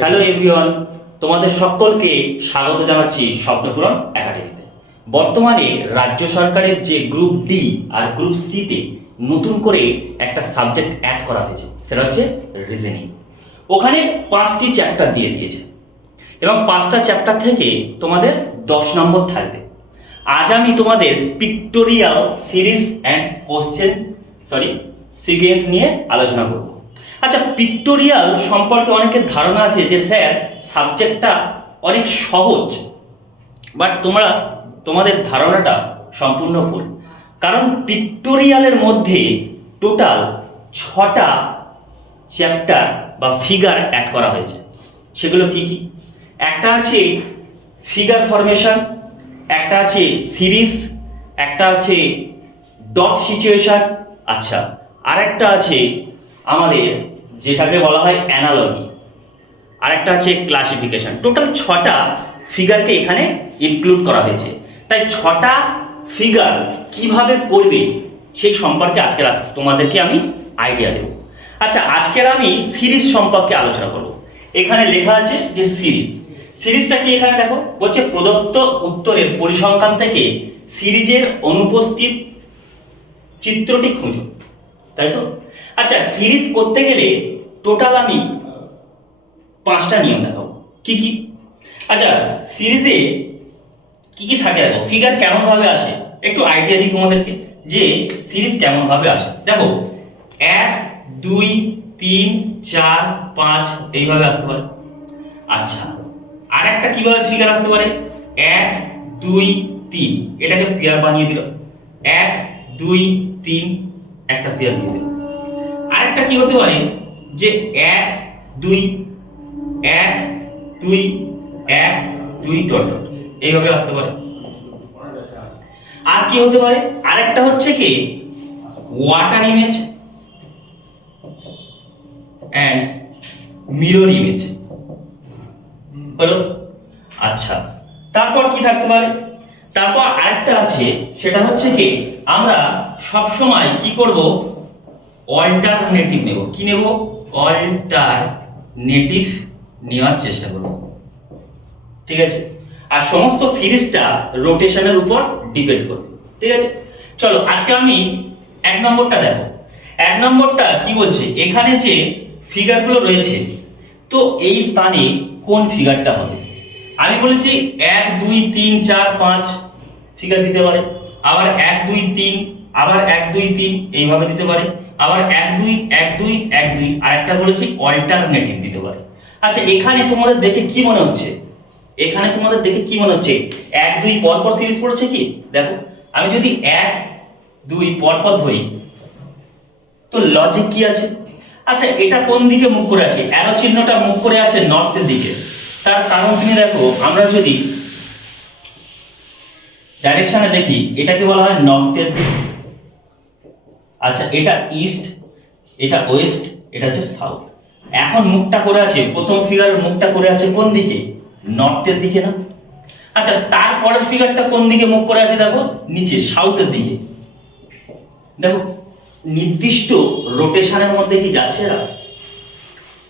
Hello everyone, তোমাদের সকলকে স্বাগত জানাচ্ছি স্বপ্নপূরণ একাডেমিতে। বর্তমানে রাজ্য সরকারের যে গ্রুপ ডি আর গ্রুপ সিতে নতুন করে একটা সাবজেক্ট অ্যাড করা হয়েছে, সেটা হচ্ছে রিজনিং। ওখানে 5টি চ্যাপ্টার দিয়ে দিয়েছে এবং 5টা চ্যাপ্টার থেকে তোমাদের 10 নম্বর থাকবে। আজ আমি তোমাদের পিক্টোরিয়াল সিরিজ অ্যান্ড সিকোয়েন্স নিয়ে আলোচনা করব। আচ্ছা, পিক্টোরিয়াল সম্পর্কে অনেকের ধারণা আছে যে স্যার সাবজেক্টটা অনেক সহজ, বাট তোমাদের ধারণাটা সম্পূর্ণ ভুল। কারণ পিক্টোরিয়ালের মধ্যে টোটাল 6টা চ্যাপ্টার বা ফিগার অ্যাড করা হয়েছে। সেগুলো কি কি? একটা আছে ফিগার ফরমেশন, একটা আছে সিরিজ, একটা আছে ডট সিচুয়েশন, আচ্ছা, আর একটা আছে আমাদের যেটাকে বলা হয় অ্যানালজি, আর একটা আছে ক্লাসিফিকেশন। টোটাল 6টা ফিগারকে এখানে ইনক্লুড করা হয়েছে। তাই 6টা ফিগার কিভাবে করবে সেই সম্পর্কে আজকে তোমাদেরকে আমি আইডিয়া দেব। আচ্ছা, আজকের আমি সিরিজ সম্পর্কে আলোচনা করব। এখানে লেখা আছে যে সিরিজটা কি? এখানে দেখো বলছে প্রদত্ত উত্তরের পরিসংখ্যান থেকে সিরিজের অনুপস্থিত চিত্রটি খুঁজো, তাই তো? আচ্ছা, সিরিজ করতে গেলে টোটাল আমি 5টা নিয়ম দেখাবো। কি কি? আচ্ছা, সিরিজে কি কি থাকে দেখো। ফিগার কেমন ভাবে আসে একটু আইডিয়া দিই তোমাদেরকে যে সিরিজ কেমন ভাবে আসে। দেখো 1 2 3 4 5 এইভাবে আসতে পারে। আচ্ছা, আর একটা কিভাবে ফিগার আসতে পারে? 1 2 3, এটাকে পেয়ার বানিয়ে দিল। 1 2 3 একটা পেয়ার দিয়ে দিল। আরেকটা কি হতে পারে যে 1 2 1 2 1 2 ডট ডট এইভাবে আসতে পারে। আর কি হতে পারে? আরেকটা হচ্ছে কি water image and mirror image হলো। আচ্ছা, তারপর কি থাকতে পারে? তারপর আরেকটা আছে, সেটা হচ্ছে কি আমরা সব সময় কি করব? অল্টারনেটিভ নেব। কি নেব? অল্টারনেটিভ নেওয়ার চেষ্টা করব, ঠিক আছে? আর সমস্ত সিরিজটা রোটেশনের উপর ডিপেন্ড করবে, ঠিক আছে? চলো আজকে আমি 1 নম্বরটা দেখো। 1 নম্বরটা কি বলছে? এখানে যে ফিগারগুলো রয়েছে, তো এই স্থানে কোন ফিগারটা হবে? আমি বলেছি 1 2 3 4 5 ফিগার দিতে পারে, আবার 1 2 3, আবার 1 2 3 এইভাবে দিতে পারে, আবার 1 2 1 2 1 2, আরেকটা বলেছি অল্টারনেটিভ দিতে পারে। আচ্ছা, এখানে তোমাদের দেখে কি মনে হচ্ছে? 1 2 পর পর সিরিজ পড়েছে কি? দেখো, আমি যদি 1 2 পর পর ধরি তো লজিক কি আছে? আচ্ছা, এটা কোন দিকে মুখ করে আছে? অ্যারো চিহ্নটা মুখ করে আছে নর্থের দিকে। তার কারণ তুমি দেখো, আমরা যদি ডাইরেকশনে দেখি, এটাকে বলা হয় নর্থের দিক। আচ্ছা, এটা ইস্ট, এটা ওয়েস্ট, এটা হচ্ছে সাউথ। এখন মুখটা করে আছে, প্রথম ফিগারের মুখটা করে আছে কোন দিকে? নর্থের দিকে না? আচ্ছা, তারপরের ফিগারটা কোন দিকে মুখ করে আছে? দেখো নিচে, সাউথের দিকে। দেখো নির্দিষ্ট রোটেশনের মধ্যে কি যাচ্ছে এরা?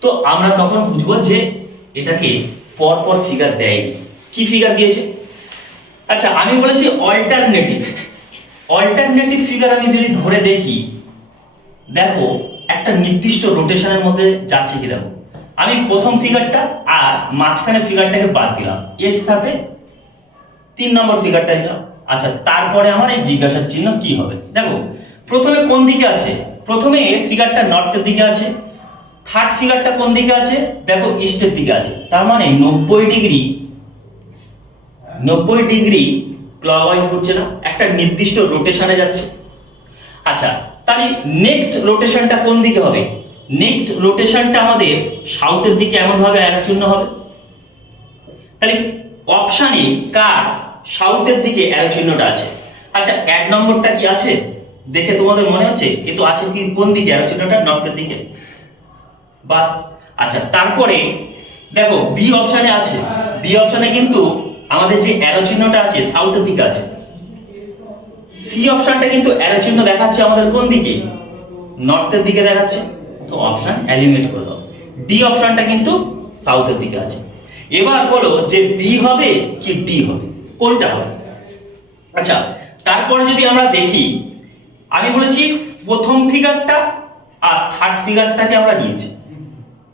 তো আমরা তখন বুঝবো যে এটাকে পর পর ফিগার দেয়নি। কি ফিগার দিয়েছে? আচ্ছা, আমি বলেছি অল্টারনেটিভ ফিগার আমি যদি ধরে দেখি, দেখো একটা নির্দিষ্ট রোটেশনের মধ্যে যাচ্ছে কি। দেখো আমি প্রথম ফিগারটা আর মাঝখানে ফিগারটাকে বাদ দিলাম, এর সাথে 3 নম্বর ফিগারটা দিলাম। আচ্ছা, তারপরে আমার এই জিজ্ঞাসার চিহ্ন কি হবে? দেখো প্রথমে কোন দিকে আছে? প্রথমে ফিগারটা নর্থের দিকে আছে। থার্ড ফিগারটা কোন দিকে আছে? দেখো ইস্টের দিকে আছে। তার মানে 90 ডিগ্রি ক্লকওয়াইজ ঘুরছে না, একটা নির্দিষ্ট রোটেশনে যাচ্ছে। আচ্ছা, তাহলে নেক্সট রোটেশনটা কোন দিকে হবে? নেক্সট রোটেশনটা আমাদের সাউথের দিকে এমন ভাবে অ্যারো চিহ্ন হবে। তাহলে অপশানে কার সাউথের দিকে অ্যারো চিহ্নটা আছে? আচ্ছা, 1 নম্বরটা কি আছে দেখে তোমাদের মনে হচ্ছে? এ তো আছে কি কোন দিকে? অ্যারো চিহ্নটা নর্থের দিকে। বাদ। আচ্ছা, তারপরে দেখো বি অপশানে আছে। বি অপশানে কিন্তু আমাদের যে অ্যারো চিহ্নটা আছে সাউথের দিকে আছে। সি অপশনটা কিন্তু অ্যারো চিহ্ন দেখাচ্ছে আমাদের কোন দিকে? নর্থের দিকে দেখাচ্ছে। তো অপশন এলিমিনেট করে দাও। ডি অপশনটা কিন্তু সাউথের দিকে আছে। এবার বলো যে বি হবে কি ডি হবে, কোনটা হবে? আচ্ছা, তারপরে যদি আমরা দেখি, আমি বলেছি প্রথম ফিগারটা আর থার্ড ফিগারটাকে আমরা নিয়েছি,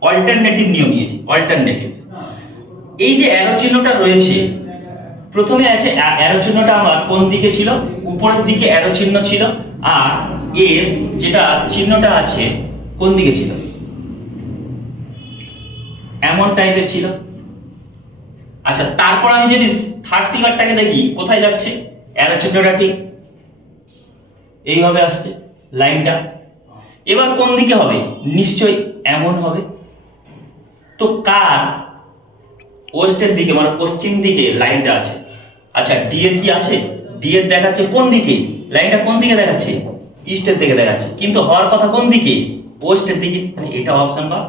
অল্টারনেটিভ নিয়ম নিয়েছি, অল্টারনেটিভ। এই যে অ্যারো চিহ্নটা রয়েছে, প্রথমে আছে অ্যারো চিহ্নটা আমার কোন দিকে ছিল? উপরের দিকে অ্যারো চিহ্ন ছিল, আর এর যেটা চিহ্নটা আছে কোন দিকে ছিল? এমন টাইপের ছিল। আচ্ছা, তারপর আমি যদি থার্ড ফিগারটাকে দেখি, কোথায় যাচ্ছে? অ্যারো চিহ্নটা ঠিক এইভাবে আসছে লাইনটা। এবার কোন দিকে হবে? নিশ্চয়ই এমন হবে। তো কার ওয়েস্টের দিকে মানে পশ্চিম দিকে লাইনটা আছে? আচ্ছা, ডি এর কি আছে? ডি এর দেখাচ্ছে কোন দিকে? লাইনটা কোন দিকে দেখাচ্ছে? ইস্টের দিকে দেখাচ্ছে, কিন্তু হওয়ার কথা কোন দিকে? ওয়েস্টের দিকে। মানে এটা অপশন বা,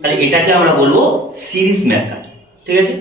তাহলে এটাকে আমরা বলবো সিরিজ মেথড। ঠিক আছে।